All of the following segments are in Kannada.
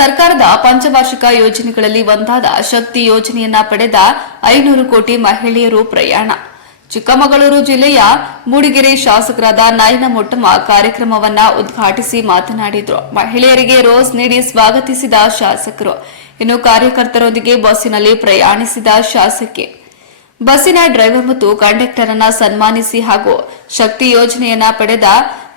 ಸರ್ಕಾರದ ಪಂಚವಾರ್ಷಿಕ ಯೋಜನೆಗಳಲ್ಲಿ ಒಂದಾದ ಶಕ್ತಿ ಯೋಜನೆಯನ್ನ ಪಡೆದ 500 ಕೋಟಿ ಮಹಿಳೆಯರು ಪ್ರಯಾಣ. ಚಿಕ್ಕಮಗಳೂರು ಜಿಲ್ಲೆಯ ಮೂಡಿಗೆರೆ ಶಾಸಕರಾದ ನಯನ ಮೊಟ್ಟಮ್ಮ ಕಾರ್ಯಕ್ರಮವನ್ನ ಉದ್ಘಾಟಿಸಿ ಮಾತನಾಡಿದರು. ಮಹಿಳೆಯರಿಗೆ ರೋಸ್ ನೀಡಿ ಸ್ವಾಗತಿಸಿದ ಶಾಸಕರು. ಇನ್ನು ಕಾರ್ಯಕರ್ತರೊಂದಿಗೆ ಬಸ್ಸಿನಲ್ಲಿ ಪ್ರಯಾಣಿಸಿದ ಶಾಸಕಿ ಬಸ್ಸಿನ ಡ್ರೈವರ್ ಮತ್ತು ಕಂಡಕ್ಟರ್ ಅನ್ನ ಸನ್ಮಾನಿಸಿ ಹಾಗೂ ಶಕ್ತಿ ಯೋಜನೆಯನ್ನ ಪಡೆದ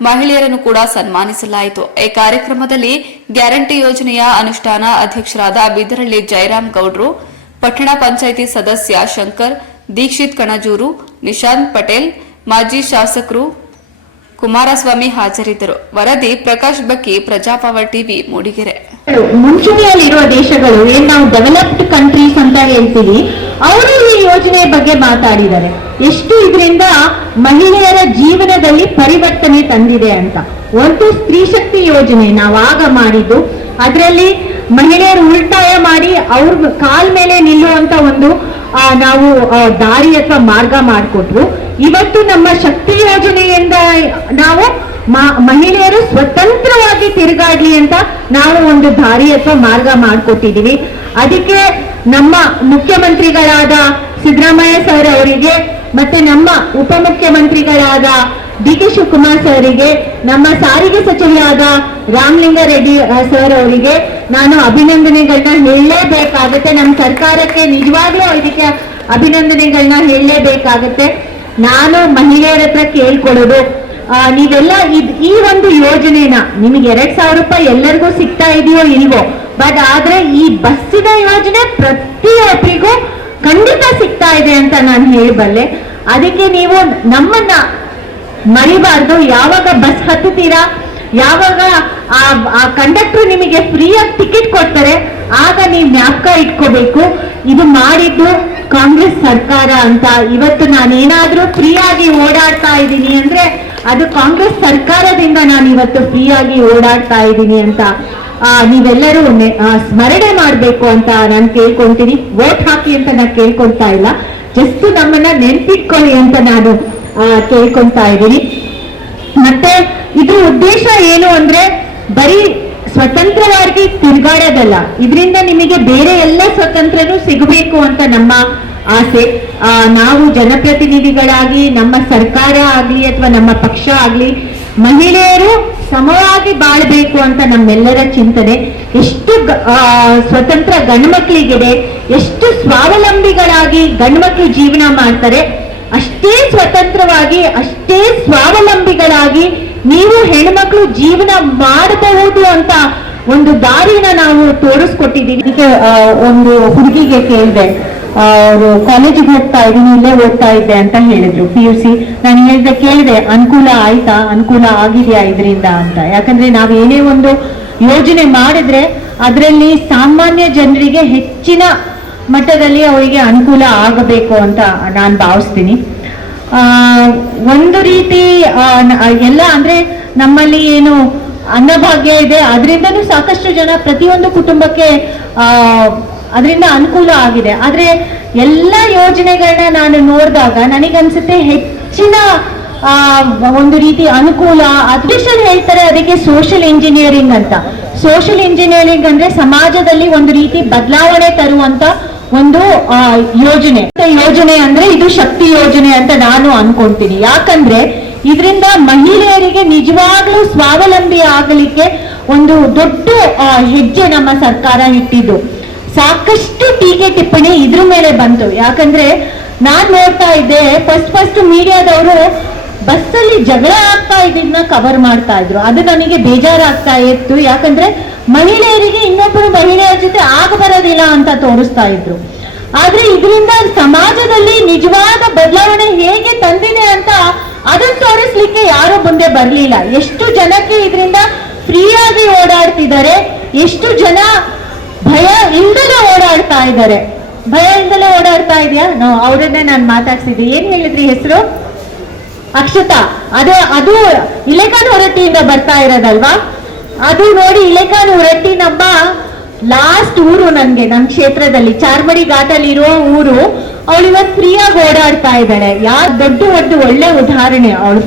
ಮಹಿಳೆಯರನ್ನು ಕೂಡ ಸನ್ಮಾನಿಸಲಾಯಿತು. ಈ ಕಾರ್ಯಕ್ರಮದಲ್ಲಿ ಗ್ಯಾರಂಟಿ ಯೋಜನೆಯ ಅನುಷ್ಠಾನ ಅಧ್ಯಕ್ಷರಾದ ಬಿದರಳ್ಳಿ ಜಯರಾಮ್ ಗೌಡ್ರು, ಪಟ್ಟಣ ಪಂಚಾಯಿತಿ ಸದಸ್ಯ ಶಂಕರ್, ದೀಕ್ಷಿತ್ ಕಣಜೂರು, ನಿಶಾಂತ್ ಪಟೇಲ್, ಮಾಜಿ ಶಾಸಕರು ಕುಮಾರಸ್ವಾಮಿ ಹಾಜರಿದ್ದರು. ವರದಿ ಪ್ರಕಾಶ್ ಬಕ್ಕಿ, ಪ್ರಜಾಪವರ್ ಟಿವಿ, ಮೂಡಿಗೆರೆ. ಮುಂಚೂಣಿಯಲ್ಲಿರುವ ದೇಶಗಳು ಏನ್ ನಾವು ಡೆವಲಪ್ಡ್ ಕಂಟ್ರೀಸ್ ಅಂತ ಹೇಳ್ತೀವಿ, ಅವರು ಈ ಯೋಜನೆ ಬಗ್ಗೆ ಮಾತಾಡಿದ್ದಾರೆ. ಎಷ್ಟು ಇದರಿಂದ ಮಹಿಳೆಯರ ಜೀವನದಲ್ಲಿ ಪರಿವರ್ತನೆ ತಂದಿದೆ ಅಂತ. ಒಂದು ಸ್ತ್ರೀ ಶಕ್ತಿ ಯೋಜನೆ ನಾವಾಗ ಮಾಡಿದ್ದು, ಅದರಲ್ಲಿ ಮಹಿಳೆಯರು ಉಳಿತಾಯ ಮಾಡಿ ಅವ್ರ ಕಾಲ್ ಮೇಲೆ ನಿಲ್ಲುವಂತ ಒಂದು ನಾವು ದಾರಿ ಅಥವಾ ಮಾರ್ಗ ಮಾಡಿಕೊಟ್ರು. ಇವತ್ತು ನಮ್ಮ ಶಕ್ತಿ ಯೋಜನೆಯಿಂದ ನಾವು ಮಹಿಳೆಯರು ಸ್ವತಂತ್ರವಾಗಿ ತಿರುಗಾಡ್ಲಿ ಅಂತ ನಾವು ಒಂದು ದಾರಿ ಅಥವಾ ಮಾರ್ಗ ಮಾಡಿಕೊಟ್ಟಿದ್ದೀವಿ. ಅದಕ್ಕೆ ನಮ್ಮ ಮುಖ್ಯಮಂತ್ರಿಗಳಾದ ಸಿದ್ದರಾಮಯ್ಯ ಸರ್ ಅವರಿಗೆ ಮತ್ತೆ ನಮ್ಮ ಉಪಮುಖ್ಯಮಂತ್ರಿಗಳಾದ ಡಿ ಕೆ ಶಿವಕುಮಾರ್ ಸರಿಗೆ, ನಮ್ಮ ಸಾರಿಗೆ ಸಚಿವರಾದ ರಾಮಲಿಂಗಾರೆಡ್ಡಿ ಸರ್ ಅವರಿಗೆ ನಾನು ಅಭಿನಂದನೆಗಳನ್ನ ಹೇಳಲೇಬೇಕಾಗತ್ತೆ. ನಮ್ಮ ಸರ್ಕಾರಕ್ಕೆ ನಿಜವಾಗ್ಲೂ ಇದಕ್ಕೆ ಅಭಿನಂದನೆಗಳನ್ನ ಹೇಳಲೇಬೇಕಾಗತ್ತೆ. ನಾನು ಮಹಿಳೆಯರ ಹತ್ರ ಕೇಳ್ಕೊಳ್ಳೋದು, ನೀವೆಲ್ಲ ಈ ಒಂದು ಯೋಜನೆನ ನಿಮಗೆ 2,000 ರೂಪಾಯಿ ಎಲ್ಲರಿಗೂ ಸಿಗ್ತಾ ಇದೆಯೋ ಇಲ್ವೋ, ಬಟ್ ಆದ್ರೆ ಈ ಬಸ್ಸಿನ ಯೋಜನೆ ಪ್ರತಿಯೊಬ್ಬರಿಗೂ ಖಂಡಿತ ಸಿಗ್ತಾ ಇದೆ ಅಂತ ನಾನು ಹೇಳಬಲ್ಲೆ. ಅದಕ್ಕೆ ನೀವು ನಮ್ಮನ್ನ ಮರಿಬಾರ್ದು. ಯಾವಾಗ ಬಸ್ ಹತ್ತುತ್ತೀರಾ, ಯಾವಾಗ ಆ ಕಂಡಕ್ಟರ್ ನಿಮಗೆ ಫ್ರೀಯಾಗಿ ಟಿಕೆಟ್ ಕೊಡ್ತಾರೆ, ಆಗ ನೀವು ಜ್ಞಾಪಕ ಇಟ್ಕೋಬೇಕು, ಇದು ಮಾಡಿದ್ದು ಕಾಂಗ್ರೆಸ್ ಸರ್ಕಾರ ಅಂತ. ಇವತ್ತು ನಾನೇನಾದ್ರೂ ಫ್ರೀಯಾಗಿ ಓಡಾಡ್ತಾ ಇದ್ದೀನಿ ಅಂದ್ರೆ ಅದು ಕಾಂಗ್ರೆಸ್ ಸರ್ಕಾರದಿಂದ ನಾನು ಇವತ್ತು ಫ್ರೀಯಾಗಿ ಓಡಾಡ್ತಾ ಇದ್ದೀನಿ ಅಂತ ನೀವೆಲ್ಲರೂ ಸ್ಮರಣೆ ಮಾಡಬೇಕು ಅಂತ ನಾನು ಕೇಳ್ಕೊಂತೀನಿ. ವೋಟ್ ಹಾಕಿ ಅಂತ ನಾನು ಕೇಳ್ಕೊಂತಾ ಇಲ್ಲ, ಜಸ್ಟ್ ನಮ್ಮನ್ನ ನೆನ್ಪಿಟ್ಕೊಳ್ಳಿ ಅಂತ ನಾನು ಕೇಳ್ಕೊಂತಾ ಇದ್ದೀನಿ. ಮತ್ತೆ ಇದ್ರ ಉದ್ದೇಶ ಏನು ಅಂದ್ರೆ ಬರೀ ಸ್ವತಂತ್ರವಾಗಿ ತಿರುಗಾಡೋದಲ್ಲ, ಇದರಿಂದ ನಿಮಗೆ ಬೇರೆ ಎಲ್ಲ ಸ್ವತಂತ್ರನೂ ಸಿಗಬೇಕು ಅಂತ ನಮ್ಮ ಆಸೆ. ನಾವು ಜನಪ್ರತಿನಿಧಿಗಳಾಗಿ ನಮ್ಮ ಸರ್ಕಾರ ಆಗ್ಲಿ ಅಥವಾ ನಮ್ಮ ಪಕ್ಷ ಆಗ್ಲಿ ಮಹಿಳೆಯರು ಸಮವಾಗಿ ಬಾಳ್ಬೇಕು ಅಂತ ನಮ್ಮೆಲ್ಲರ ಚಿಂತನೆ. ಎಷ್ಟು ಸ್ವತಂತ್ರ ಗಂಡ್ಮಕ್ಳಿಗಿದೆ, ಎಷ್ಟು ಸ್ವಾವಲಂಬಿಗಳಾಗಿ ಗಂಡ್ಮಕ್ಳು ಜೀವನ ಮಾಡ್ತಾರೆ, ಅಷ್ಟೇ ಸ್ವತಂತ್ರವಾಗಿ ಅಷ್ಟೇ ಸ್ವಾವಲಂಬಿಗಳಾಗಿ ನೀವು ಹೆಣ್ಮಕ್ಳು ಜೀವನ ಮಾಡಬಹುದು ಅಂತ ಒಂದು ದಾರಿನ ನಾವು ತೋರಿಸ್ಕೊಟ್ಟಿದ್ದೀವಿ. ಒಂದು ಹುಡುಗಿಗೆ ಕೇಳಿದೆ, ಅವರು ಕಾಲೇಜಿಗೆ ಹೋಗ್ತಾ ಇದ್ದೀನಿ, ಇಲ್ಲೇ ಓದ್ತಾ ಇದ್ದೆ ಅಂತ ಹೇಳಿದ್ರು, PUC. ನಾನು ಕೇಳಿದೆ ಅನುಕೂಲ ಆಯ್ತಾ, ಅನುಕೂಲ ಆಗಿದೆಯಾ ಇದರಿಂದ ಅಂತ. ಯಾಕಂದ್ರೆ ನಾವು ಏನೇ ಒಂದು ಯೋಜನೆ ಮಾಡಿದ್ರೆ ಅದರಲ್ಲಿ ಸಾಮಾನ್ಯ ಜನರಿಗೆ ಹೆಚ್ಚಿನ ಮಟ್ಟದಲ್ಲಿ ಅವರಿಗೆ ಅನುಕೂಲ ಆಗಬೇಕು ಅಂತ ನಾನು ಭಾವಿಸ್ತೀನಿ. ಒಂದು ರೀತಿ ಎಲ್ಲ ಅಂದ್ರೆ ನಮ್ಮಲ್ಲಿ ಏನು ಅನ್ನಭಾಗ್ಯ ಇದೆ, ಅದರಿಂದನೂ ಸಾಕಷ್ಟು ಜನ ಪ್ರತಿಯೊಂದು ಕುಟುಂಬಕ್ಕೆ ಅದರಿಂದ ಅನುಕೂಲ ಆಗಿದೆ. ಆದ್ರೆ ಎಲ್ಲ ಯೋಜನೆಗಳನ್ನ ನಾನು ನೋಡಿದಾಗ ನನಗನ್ಸುತ್ತೆ ಹೆಚ್ಚಿನ ಒಂದು ರೀತಿ ಅನುಕೂಲ ಅದೃಷ್ಟ ಹೇಳ್ತಾರೆ ಅದಕ್ಕೆ ಸೋಷಿಯಲ್ ಇಂಜಿನಿಯರಿಂಗ್ ಅಂತ. ಸೋಷಿಯಲ್ ಇಂಜಿನಿಯರಿಂಗ್ ಅಂದ್ರೆ ಸಮಾಜದಲ್ಲಿ ಒಂದು ರೀತಿ ಬದಲಾವಣೆ ತರುವಂತ ಒಂದು ಯೋಜನೆ ಅಂದ್ರೆ ಇದು ಶಕ್ತಿ ಯೋಜನೆ ಅಂತ ನಾನು ಅನ್ಕೊಂತೀನಿ. ಯಾಕಂದ್ರೆ ಇದರಿಂದ ಮಹಿಳೆಯರಿಗೆ ನಿಜವಾಗ್ಲೂ ಸ್ವಾವಲಂಬಿ ಆಗಲಿಕ್ಕೆ ಒಂದು ದೊಡ್ಡ ಹೆಜ್ಜೆ ನಮ್ಮ ಸರ್ಕಾರ ಇಟ್ಟಿದ್ದು. ಸಾಕಷ್ಟು ಟೀಕೆ ಟಿಪ್ಪಣಿ ಇದ್ರ ಮೇಲೆ ಬಂತು. ಯಾಕಂದ್ರೆ ನಾನ್ ನೋಡ್ತಾ ಇದ್ದೆ, ಫಸ್ಟ್ ಮೀಡಿಯಾದವರು ಬಸ್ಸಲ್ಲಿ ಜಗಳ ಆಗ್ತಾ ಇದನ್ನ ಕವರ್ ಮಾಡ್ತಾ ಇದ್ರು. ಅದು ನನಗೆ ಬೇಜಾರಾಗ್ತಾ ಇತ್ತು. ಯಾಕಂದ್ರೆ ಮಹಿಳೆಯರಿಗೆ ಇನ್ನೊಬ್ಬರು ಮಹಿಳೆಯರ ಜೊತೆ ಆಗ ಬರೋದಿಲ್ಲ ಅಂತ ತೋರಿಸ್ತಾ ಇದ್ರು. ಆದ್ರೆ ಇದರಿಂದ ಸಮಾಜದಲ್ಲಿ ನಿಜವಾದ ಬದಲಾವಣೆ ಹೇಗೆ ತಂದಿದೆ ಅಂತ ಅದನ್ನ ತೋರಿಸ್ಲಿಕ್ಕೆ ಯಾರು ಮುಂದೆ ಬರ್ಲಿಲ್ಲ. ಎಷ್ಟು ಜನಕ್ಕೆ ಇದರಿಂದ ಫ್ರೀಯಾಗಿ ಓಡಾಡ್ತಿದ್ದಾರೆ, ಎಷ್ಟು ಜನ ಭಯ ಇಲ್ದಲೇ ಓಡಾಡ್ತಾ ಇದ್ದಾರೆ. ಭಯ ಇಲ್ದಲೇ ಓಡಾಡ್ತಾ ಇದೆಯಾ? ಅವರನ್ನೇ ನಾನು ಮಾತಾಡ್ಸಿದ್ದೆ. ಏನ್ ಹೇಳಿದ್ರಿ ಹೆಸರು? ಅಕ್ಷತಾ. ಅದು ಇಲೆಖಾನ್ ಹೊರಟ್ಟಿಯಿಂದ ಬರ್ತಾ ಇರೋದಲ್ವಾ? ಅದು ನೋಡಿ, ಇಲೆಖಾನ್ ಹೊರಟ್ಟಿ ನಮ್ಮ ಲಾಸ್ಟ್ ಊರು. ನನ್ನ ಕ್ಷೇತ್ರದಲ್ಲಿ ಚಾರ್ಮಡಿ ಘಾಟಲ್ಲಿ ಇರುವ ಊರು. ಅವಳು ಇವತ್ತು ಫ್ರೀಯಾಗಿ ಓಡಾಡ್ತಾ ಇದ್ದಾಳೆ. ದೊಡ್ಡ ಒಳ್ಳೆ ಉದಾಹರಣೆ ಅವಳು.